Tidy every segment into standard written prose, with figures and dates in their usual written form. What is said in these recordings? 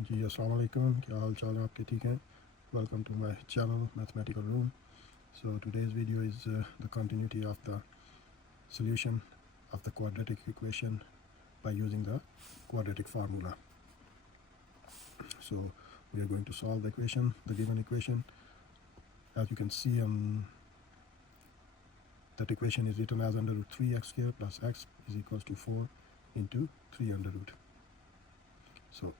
जी अस्सलाम वालेकुम, क्या हाल चाल है आपके? ठीक हैं? Welcome to my channel mathematical room. So today's video is the continuity of the solution of the quadratic equation by using the quadratic formula. So we are going to solve the equation, the given equation. As you can see, that equation is written as under root 3x squared plus x is equals to 4 into 3 under root. So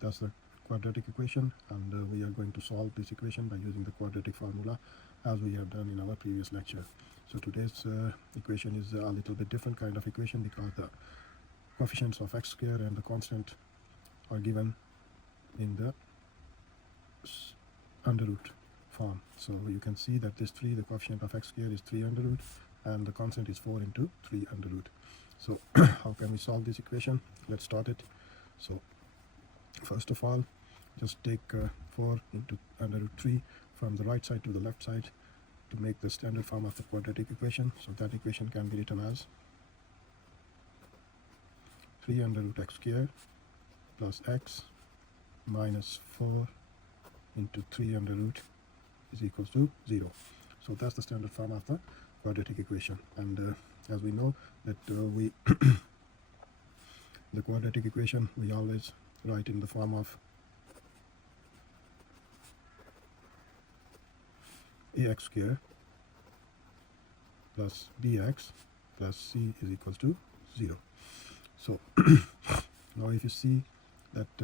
that's the quadratic equation, and we are going to solve this equation by using the quadratic formula as we have done in our previous lecture. So today's equation is a little bit different kind of equation because the coefficients of x square and the constant are given in the under root form. So you can see that this 3, the coefficient of x square is 3 under root, and the constant is 4 into 3 under root. So how can we solve this equation? Let's start it. So first of all, just take 4 into under root 3 from the right side to the left side to make the standard form of the quadratic equation. So that equation can be written as 3 under root x squared plus x minus 4 into 3 under root is equals to 0. So that's the standard form of the quadratic equation. And as we know that we the quadratic equation we always write in the form of ax squared plus bx plus c is equals to 0. So now if you see that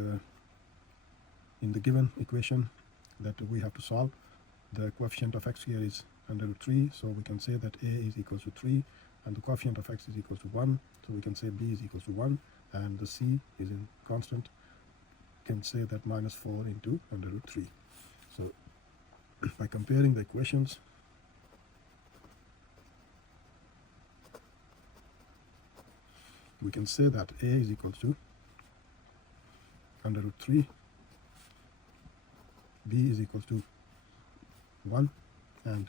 in the given equation that we have to solve, the coefficient of x here is under root 3, so we can say that a is equals to 3, and the coefficient of x is equals to 1, so we can say b is equals to 1, and the c is in constant, can say that minus 4 into under root 3. So by comparing the equations, we can say that a is equals to under root 3, b is equals to 1, and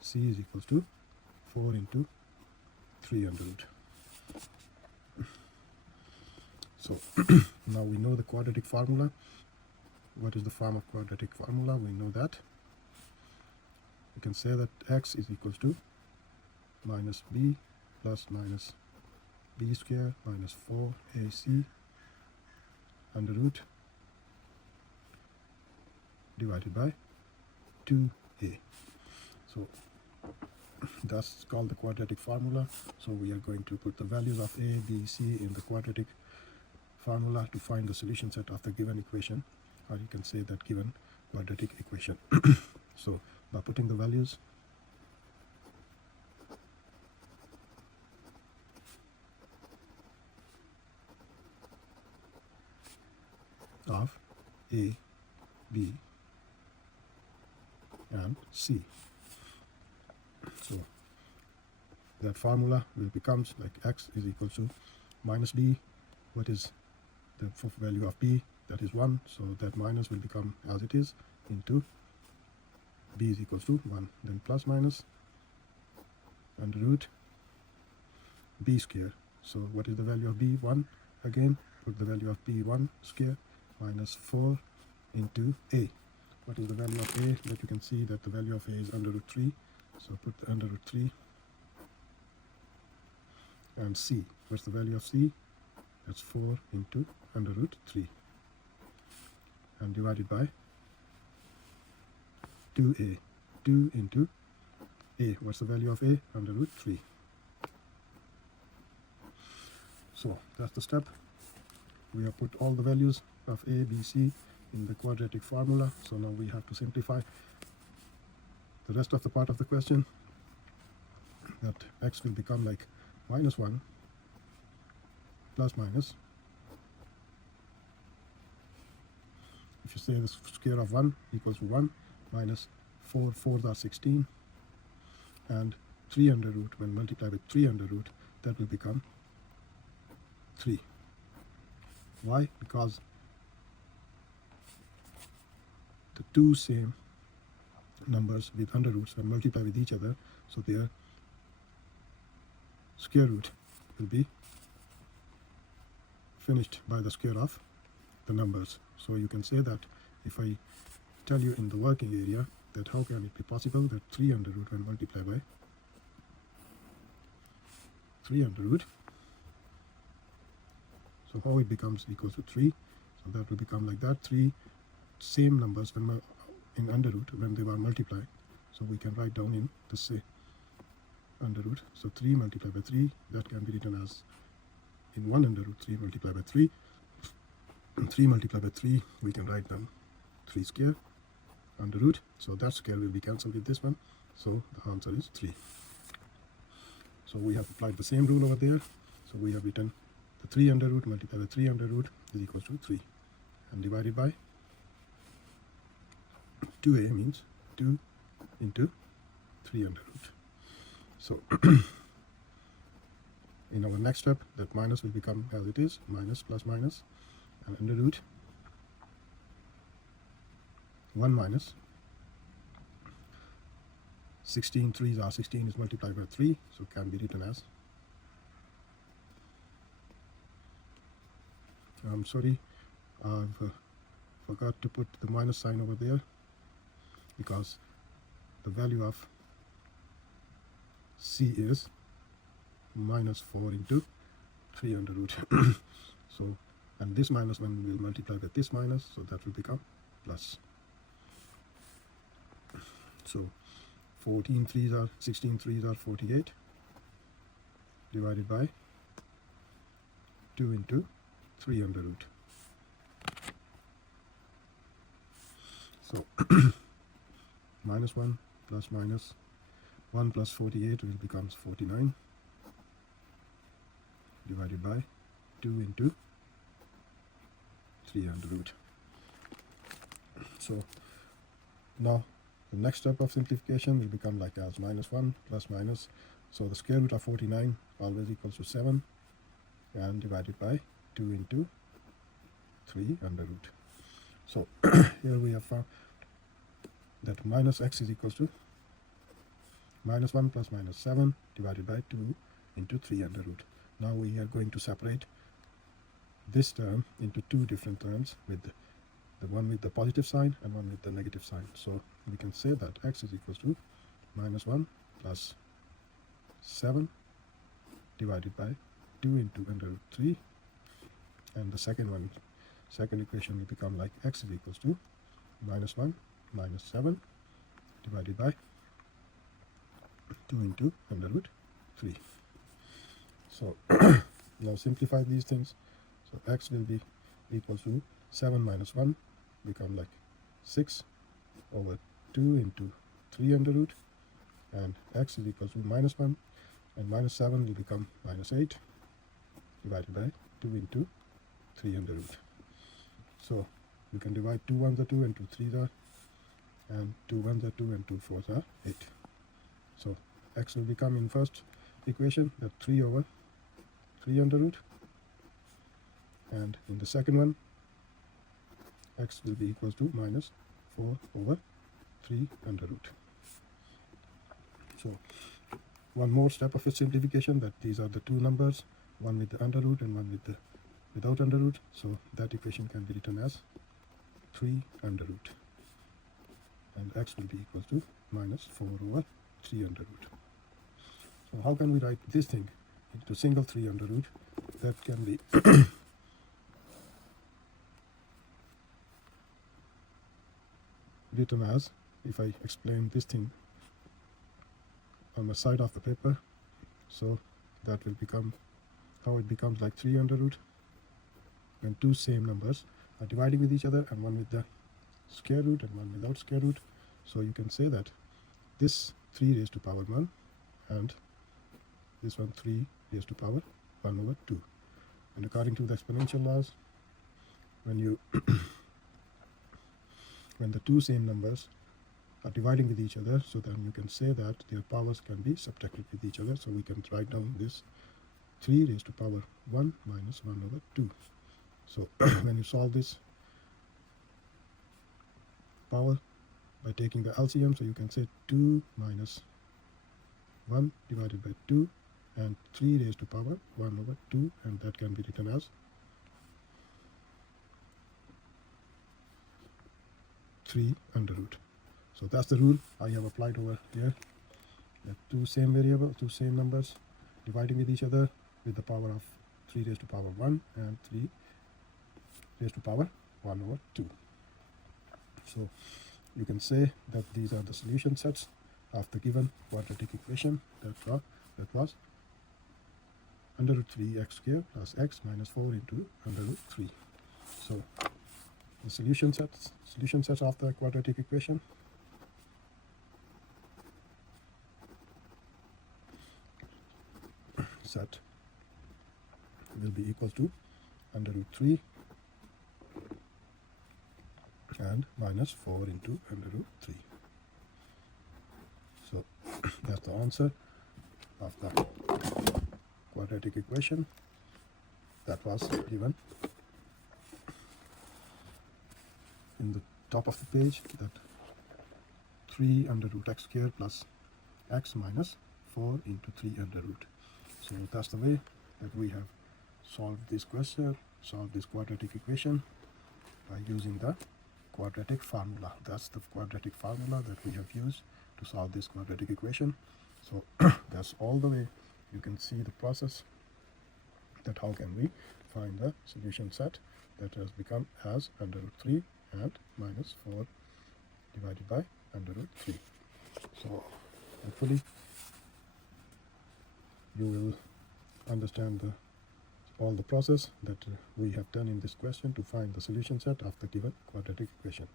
c is equals to 4 into 3 under root. So now we know the quadratic formula. What is the form of quadratic formula? We know that. We can say that x is equals to minus b plus minus b squared minus 4ac under root divided by 2a. So that's called the quadratic formula. So we are going to put the values of a, b, c in the quadratic formula to find the solution set of the given equation, or you can say that given quadratic equation. So by putting the values of a, b, and c, so that formula will becomes like x is equal to minus b. What is the value of b? That is 1, so that minus will become as it is into b is equals to 1, then plus minus under root b square. So what is the value of b? 1. Again put the value of b 1 square minus 4 into a. What is the value of a? That you can see that the value of a is under root 3, so put the under root 3, and c. What's the value of c? That's 4 into under root 3, and divided by 2a. 2 into a. What's the value of a? Under root 3. So that's the step. We have put all the values of a, b, c in the quadratic formula. So now we have to simplify the rest of the part of the question. That x will become like minus 1 plus minus, if you say the square of 1 equals to 1, minus 4 4s are 16, and 3 under root, when multiplied with 3 under root, that will become 3. Why? Because the two same numbers with under roots when multiplied with each other, so their square root will be finished by the square of the numbers. So you can say that if I tell you in the working area that how can it be possible that 3 under root when multiplied by 3 under root, so how it becomes equal to 3, so that will become like that, 3 same numbers when in under root when they were multiplied. So we can write down in the say under root, so 3 multiplied by 3, that can be written as in 1 under root 3 multiplied by 3, and 3 multiplied by 3 we can write down 3 square under root, so that square will be cancelled with this one, so the answer is 3. So we have applied the same rule over there, so we have written the 3 under root multiplied by 3 under root is equal to 3, and divided by 2a means 2 into 3 under root. So in our next step, that minus will become as it is, minus plus minus, and under root 1 minus 16 3s are 16 is multiplied by 3, so can be written as, I'm sorry, I've forgot to put the minus sign over there because the value of c is minus 4 into 3 under root. So, and this minus 1 will multiply with this minus, so that will become plus. So 14 3s are 16 3s are 48 divided by 2 into 3 under root. So minus 1 plus minus 1 plus 48 will becomes 49 divided by 2 into 3 under root. So now the next step of simplification will become like as minus 1 plus minus, so the square root of 49 always equals to 7, and divided by 2 into 3 under root. So here we have found that minus x is equals to minus 1 plus minus 7 divided by 2 into 3 under root. Now we are going to separate this term into two different terms, with the one with the positive sign and one with the negative sign. So we can say that x is equals to minus 1 plus 7 divided by 2 into under root 3, and the second equation will become like x is equals to minus 1 minus 7 divided by 2 into under root 3. So now simplify these things. So x will be equals to 7 minus 1 become like 6 over 2 into 3 under root, and x is equals to minus 1, and minus 7 will become minus 8 divided by 2 into 3 under root. So you can divide 2 1s are 2 and 2 3s are, and 2 1s are 2 and 2 4s are 8. So x will become in first equation that 3 over 3 under root, and in the second one x will be equals to minus 4 over 3 under root. So one more step of a simplification, that these are the two numbers, one with the under root and one with the without under root, so that equation can be written as 3 under root, and x will be equals to minus 4 over 3 under root. So how can we write this thing into single 3 under root? That can be written as, if I explain this thing on the side of the paper, so that will become how it becomes like 3 under root when two same numbers are dividing with each other, and one with the square root and one without square root. So you can say that this 3 raised to power 1 and this one 3 raised to power 1 over 2. And according to the exponential laws, when you when the two same numbers are dividing with each other, so then you can say that their powers can be subtracted with each other. So we can write down this 3 raised to power 1 minus 1 over 2. So when you solve this power by taking the LCM, so you can say 2 minus 1 divided by 2 and 3 raised to power 1 over 2, and that can be written as 3 under root. So that's the rule I have applied over here. The two same numbers dividing with each other with the power of 3 raised to power 1 and 3 raised to power 1 over 2. So you can say that these are the solution sets of the given quadratic equation that was under root 3x squared plus x minus 4 into under root 3. So the solution sets of the quadratic equation set will be equal to under root 3 and minus 4 into under root 3. So that's the answer of the quadratic equation that was given in the top of the page, that 3 under root x squared plus x minus 4 into 3 under root. So that's the way that we have solved this quadratic equation by using the quadratic formula. That's the quadratic formula that we have used to solve this quadratic equation. So that's all the way you can see the process, that how can we find the solution set that has become as under root 3 and minus 4 divided by under root 3. So hopefully you will understand all the process that we have done in this question to find the solution set of the given quadratic equation.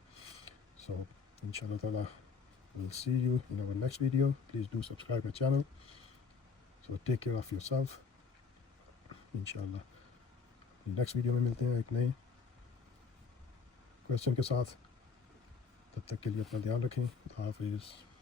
So inshallah ta'ala, we'll see you in our next video. Please do subscribe my channel. So take care of yourself. इंशाल्लाह next video में मिलते हैं एक नए question के साथ. तब तक के लिए अपना ध्यान रखें. हाफिज़.